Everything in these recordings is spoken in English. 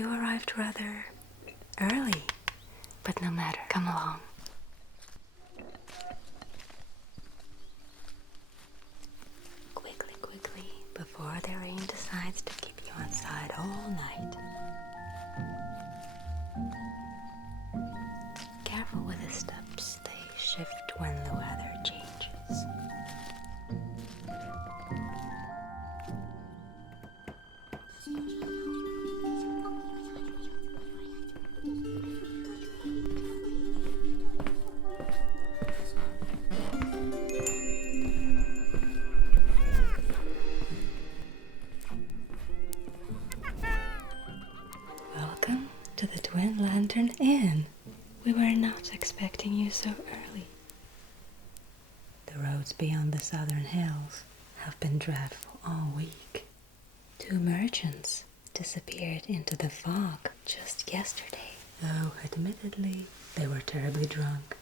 You arrived rather early, but no matter, come along. Quickly, before the rain decides to keep you outside all night. Careful with the steps, they shift when the weather changes. Welcome to the Twin Lantern Inn. We were not expecting you so early. The roads beyond the southern hills have been dreadful all week. 2 merchants disappeared into the fog just yesterday, though admittedly they were terribly drunk.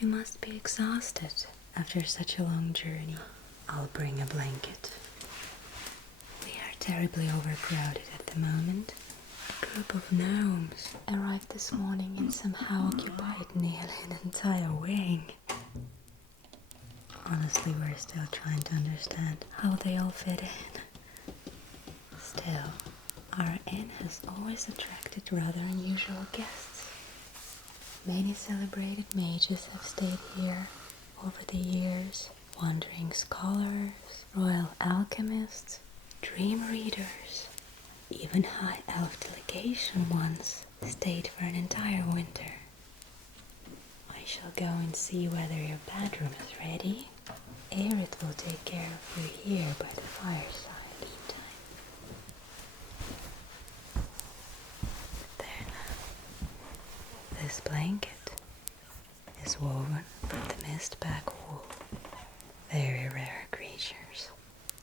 You must be exhausted after such a long journey. I'll bring a blanket. We are terribly overcrowded at the moment. A group of gnomes arrived this morning and somehow occupied nearly an entire wing. Honestly, we're still trying to understand how they all fit in. Still, our inn has always attracted rather unusual guests. Many celebrated mages have stayed here over the years. Wandering scholars, royal alchemists, dream readers. Even high elf delegation once stayed for an entire winter. I shall go and see whether your bedroom is ready. Ingrid will take care of you here by the fireside meantime. There now. This blanket is woven from the mistback wool. Very rare creatures.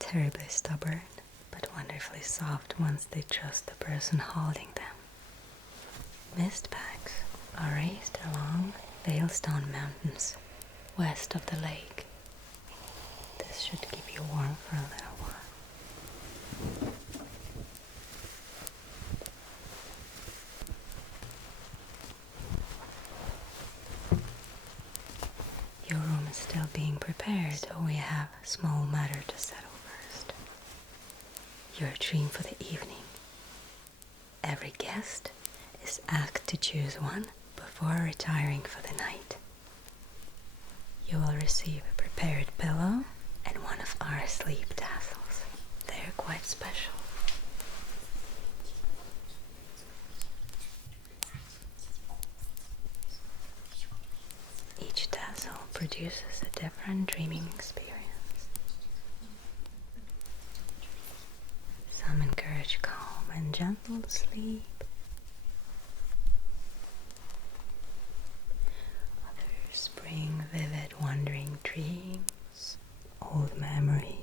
Terribly stubborn, but wonderfully soft once they trust the person holding them. Mistbacks are raised along Veilstone Mountains, west of the lake. This should keep you warm for a little while. Your room is still being prepared, so we have a small matter to settle first. Your dream for the evening. Every guest is asked to choose one before retiring for the night. You will receive a prepared pillow and one of our sleep tassels. They're quite special. Each tassel produces a different dreaming experience. Some encourage calm and gentle sleep. Others bring vivid wandering dreams, old memories,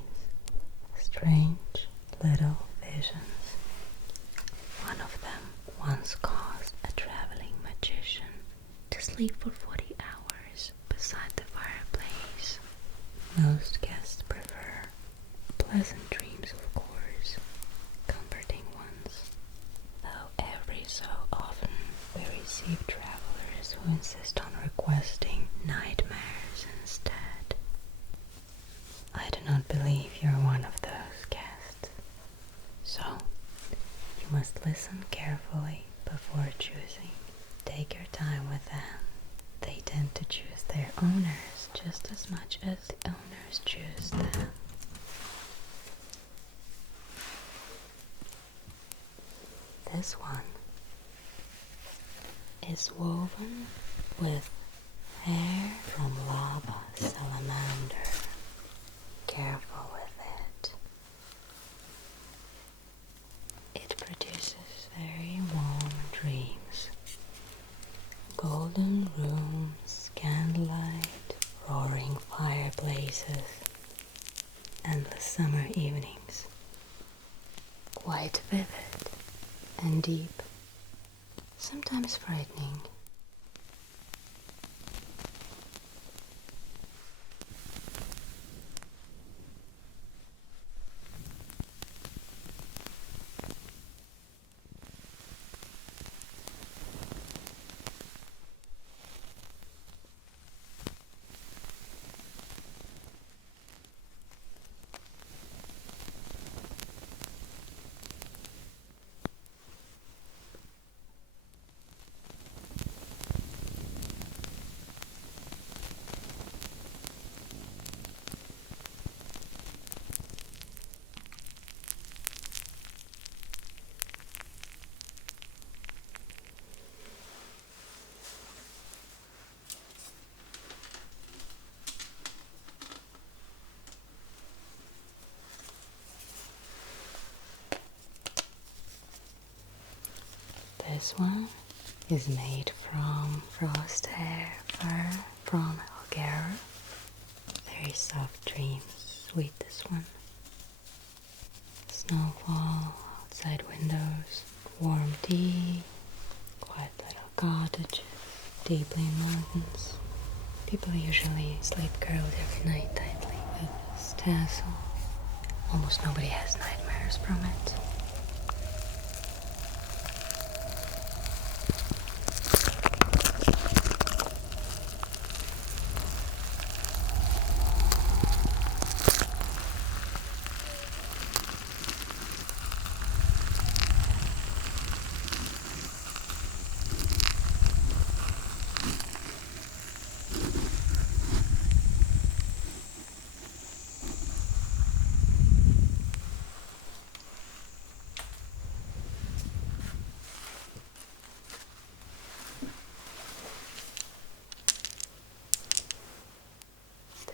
strange little visions. One of them once caused a traveling magician to sleep for 40 hours beside the fireplace. Most guests prefer pleasant dreams, of course, comforting ones, though every so often we receive travelers who insist on requesting nightmares instead. I do not believe you're one of those guests, so you must listen carefully before choosing. Take your time with them. They tend to choose their owners just as much as the owners choose them. This one is woven with hair from lava salamander. Careful with it. It produces very warm dreams. Golden rooms, candlelight, roaring fireplaces, endless summer evenings. Quite vivid and deep, sometimes frightening. This one is made from frost hare fur from Algera. Very soft dreams, sweet this one. Snowfall, outside windows, warm tea, quiet little cottages, deeply in mountains. People usually sleep curled every night tightly with this tassel. Almost nobody has nightmares from it.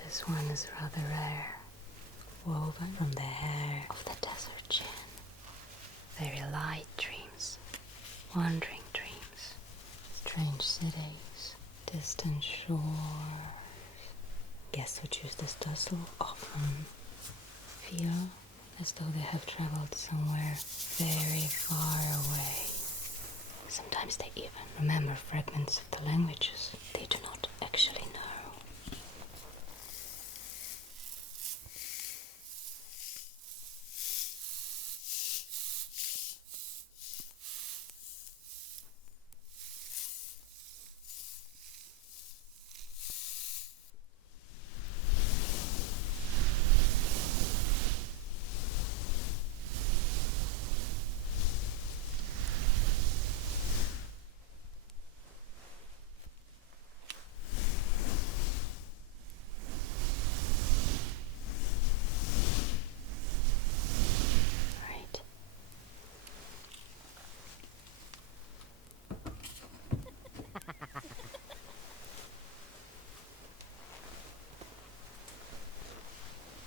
This one is rather rare, woven from the hair of the desert djinn. Very light dreams, wandering dreams, strange cities, distant shores. Guests who choose this tassel often feel as though they have traveled somewhere very far away. Sometimes they even remember fragments of the languages they do not actually know.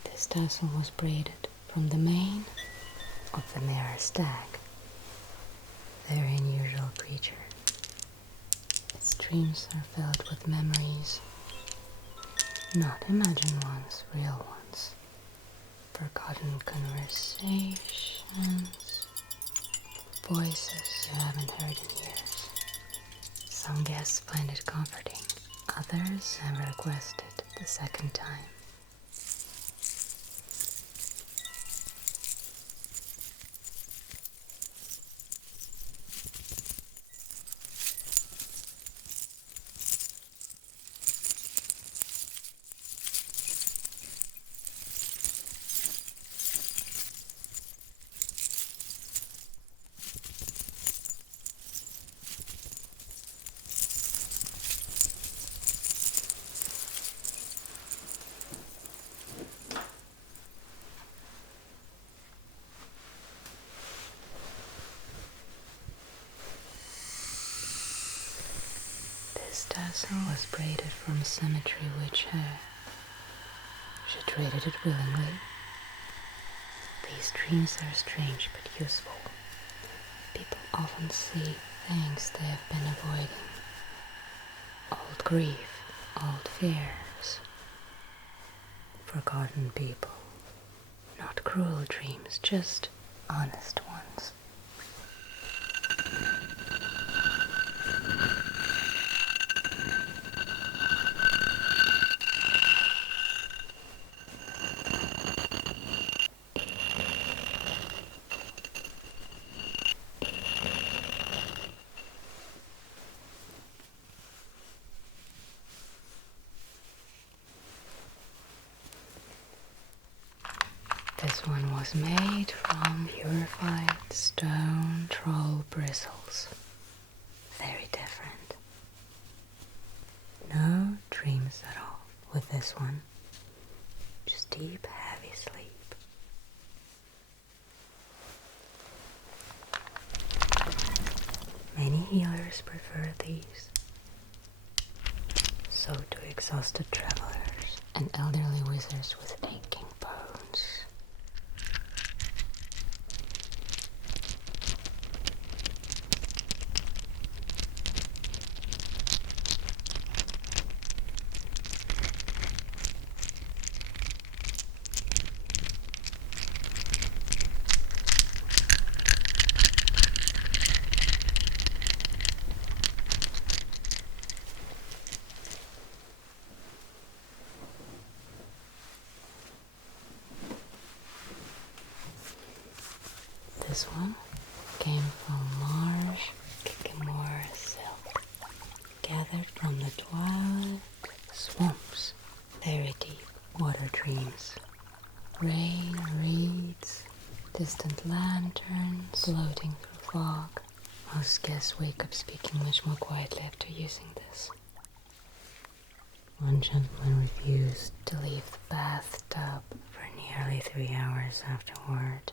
This tassel was braided from the mane of the mare stag. Very unusual creature. Its dreams are filled with memories, not imagined ones, real ones. Forgotten conversations, voices you haven't heard in years. Some guests find it comforting, others have requested the second time. This tassel was braided from a cemetery witch hare. She traded it willingly. These dreams are strange but useful. People often see things they have been avoiding. Old grief, old fears. Forgotten people. Not cruel dreams, just honest ones. This one was made from purified stone troll bristles. Very different. No dreams at all with this one. Just deep, heavy sleep. Many healers prefer these. So do exhausted travelers and elderly wizards with aching bones. This one came from marsh kikimora silk, gathered from the twilight swamps, very deep water dreams, rain, reeds, distant lanterns floating through fog. Most guests wake up speaking much more quietly after using this. One gentleman refused to leave the bathtub for nearly 3 hours afterward.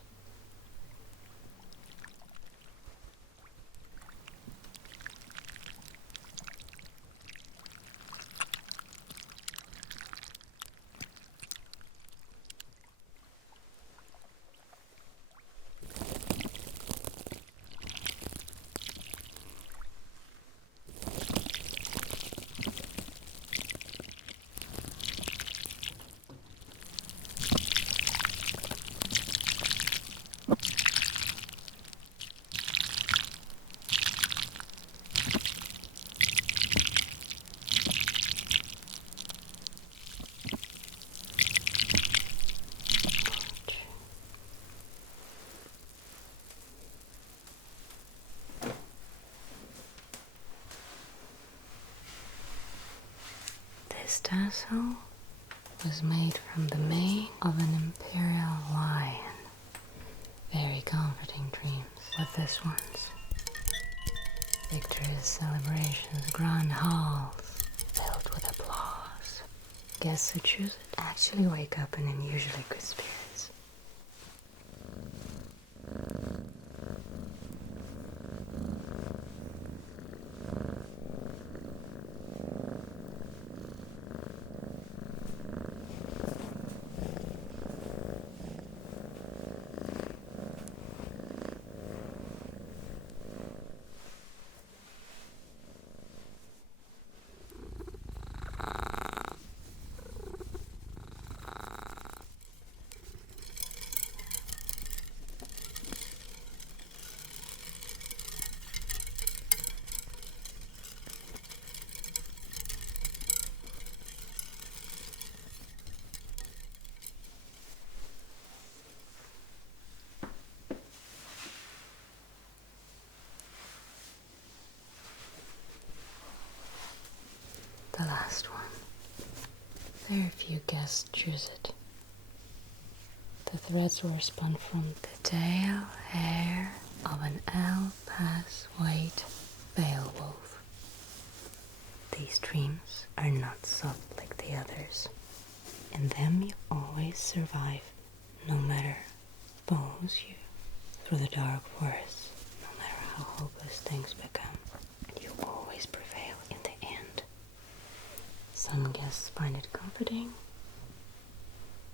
This tassel was made from the mane of an imperial lion. Very comforting dreams with this one's. Victories, celebrations, grand halls filled with applause. Guests who choose it actually wake up in unusually good spirits. The last one. Very few guests choose it. The threads were spun from the tail hair of an alpaca white vale wolf. These dreams are not soft like the others. In them you always survive, no matter follows you through the dark forests, no matter how hopeless things become, you always prevail in the end. Some guests find it comforting,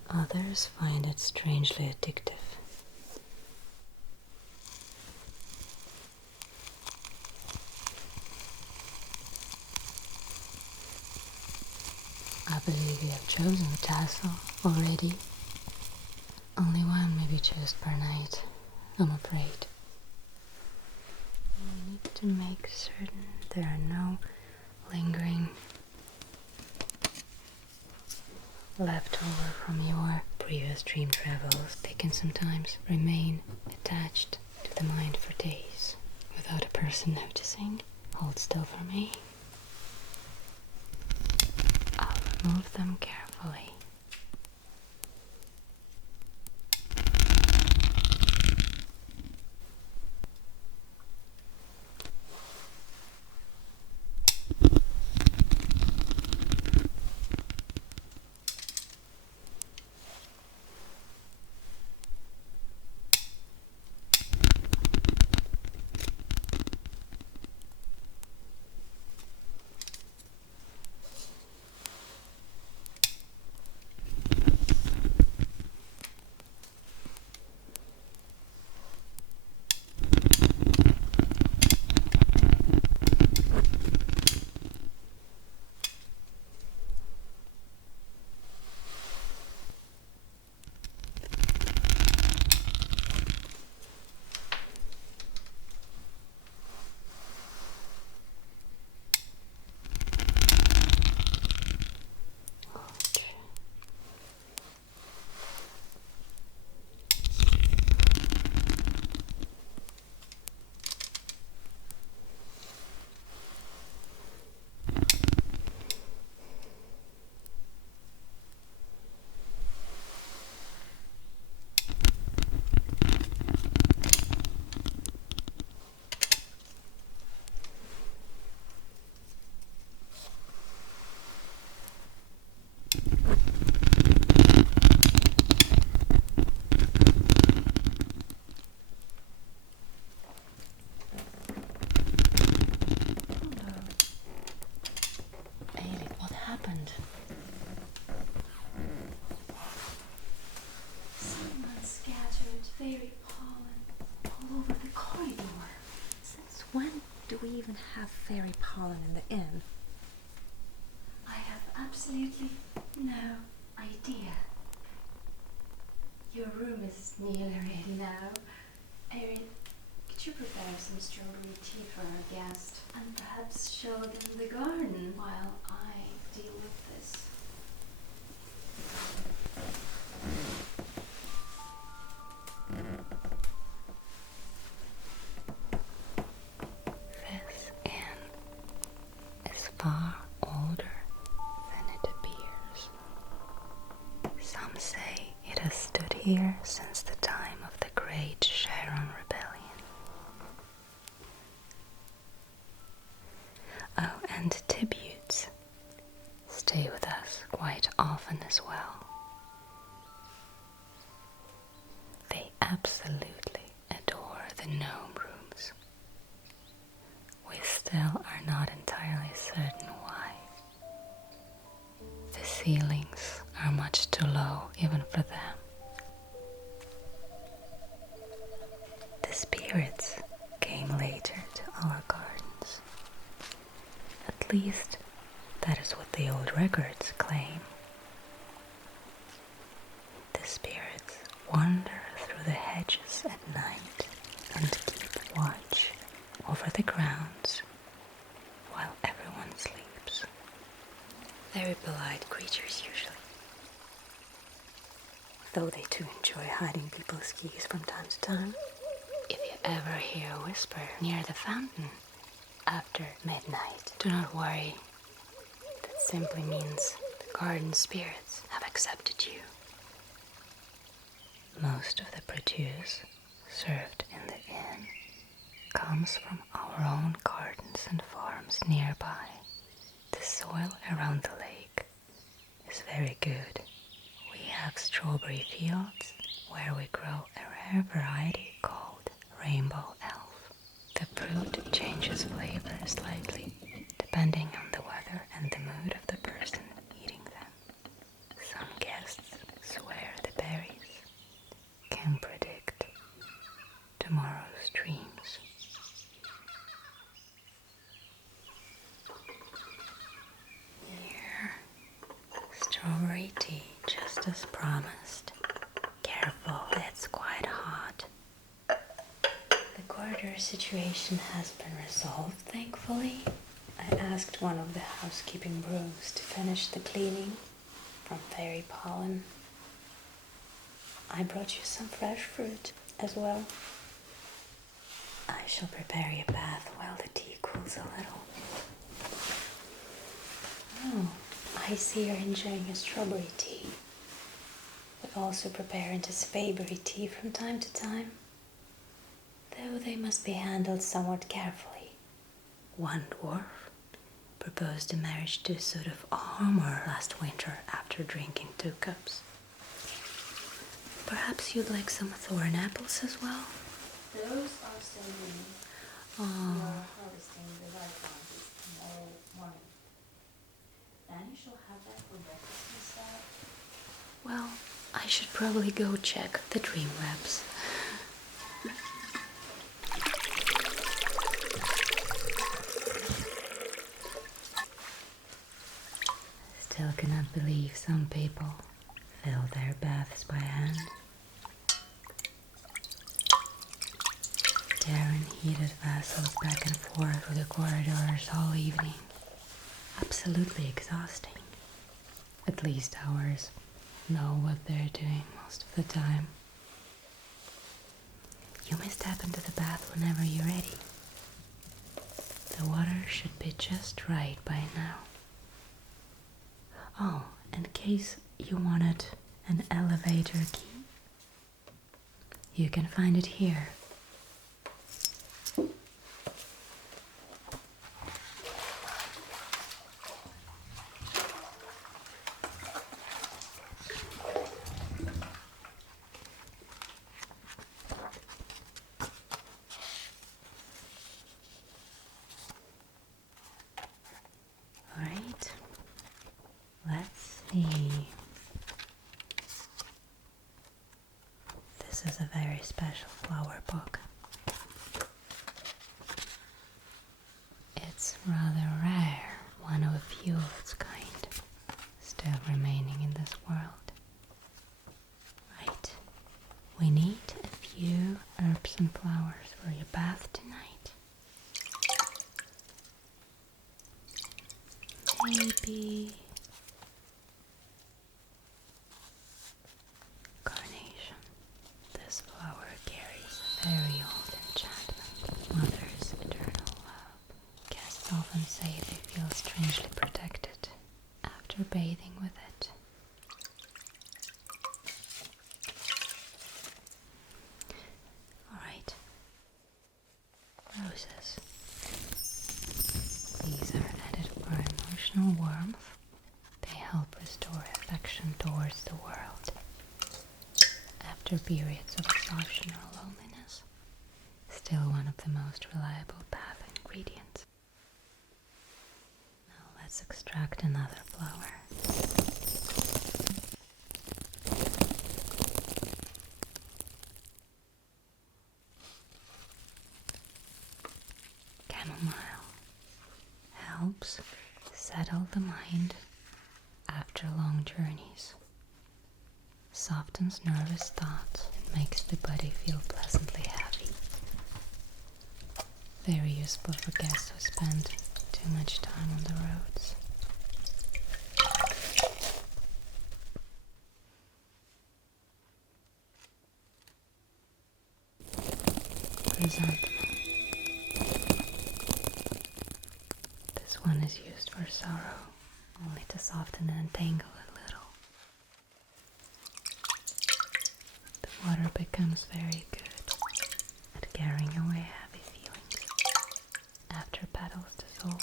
others find it strangely addictive. I believe you have chosen the tassel already. Only one may be chosen per night, I'm afraid. You need to make certain there are no lingering leftover from your previous dream travels. They can sometimes remain attached to the mind for days without a person noticing. Hold still for me. I'll remove them carefully. fairy pollen all over the corridor. Since when do we even have fairy pollen in the inn? I have absolutely no idea. Your room is nearly ready now. Erin, could you prepare some strawberry tea for our guest and perhaps show them the garden while I deal with this? This inn is far older than it appears. Some say it has stood here since the time of the Great Sharon Rebellion. Oh, and tributes stay with us quite often as well. They absolutely adore the gnome rooms. We still are not entirely certain why. The ceilings are much too low even for them. The spirits came later to our gardens. At least, that is what the old records claim. The spirits wander through the hedges at night and keep watch over the grounds while everyone sleeps. Very polite creatures usually, though they too enjoy hiding people's keys from time to time. If you ever hear a whisper near the fountain after midnight, do not worry. That simply means the garden spirits have accepted you. Most of the produce served in the inn comes from our own gardens and farms nearby. The soil around the lake is very good. We have strawberry fields where we grow a rare variety called rainbow elf. The fruit changes flavor slightly depending on the weather and the mood of the person eating them. Some guests swear the berries can predict tomorrow's dreams. Here, strawberry tea, just as promised. Careful, it's quite hot. The corridor situation has been resolved, thankfully. I asked one of the housekeeping brooms to finish the cleaning from fairy pollen. I brought you some fresh fruit as well. I shall prepare your bath while the tea cools a little. Oh, I see you're enjoying your strawberry tea. We also prepare anticipatory tea from time to time, though they must be handled somewhat carefully. One dwarf proposed a marriage to a sort of armor last winter after drinking 2 cups. Perhaps you'd like some thorn apples as well? Those are still green. We are harvesting the ripe ones tomorrow morning. Then you shall have that for breakfast instead. Well, I should probably go check the dream webs. Still cannot believe some people fill their baths by hand. Staring heated vessels back and forth through the corridors all evening. Absolutely exhausting. At least ours know what they're doing most of the time. You may step into the bath whenever you're ready. The water should be just right by now. Oh, in case you wanted an elevator key, you can find it here. Alright, let's see. This is a very special flower book. It's rather rare, one of a few of its kind, still remaining in this world. Right, we need a few herbs and flowers for your bath tonight. Maybe carnation. This flower carries a very old enchantment, mother's eternal love. Guests often say they feel strangely protected after bathing with it. Alright. Roses. These are added for emotional warmth. They help restore affection towards the world after periods of exhaustion or loneliness. Still one of the most reliable bath ingredients. Now let's extract another flower. Chamomile helps settle the mind after long journeys, softens nervous thoughts, and makes the body feel pleasantly heavy. Very useful for guests who spend too much time on the roads. Chrysanthemum. This one is used for sorrow, only to soften and entangle a little. The water becomes very good at carrying away heavy feelings after petals dissolve.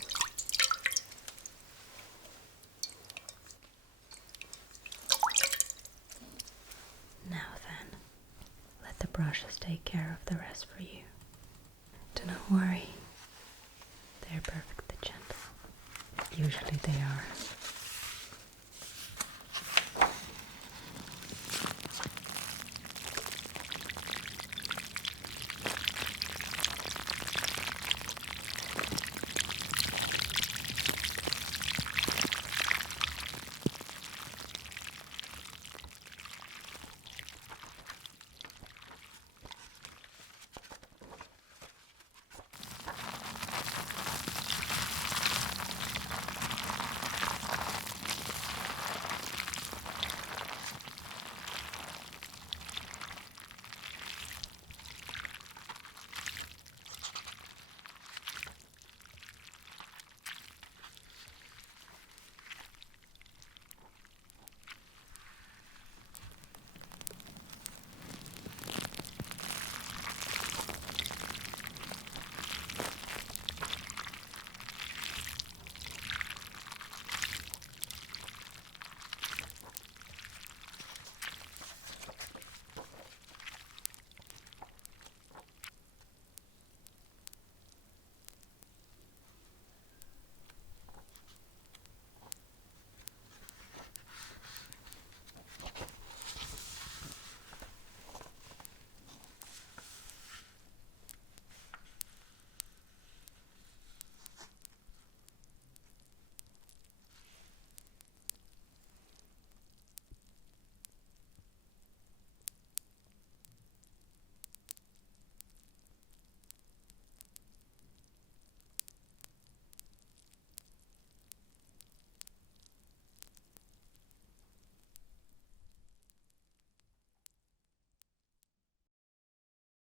Now then, let the brushes take care of the rest for you. Do not worry, they're perfectly gentle. Usually they are.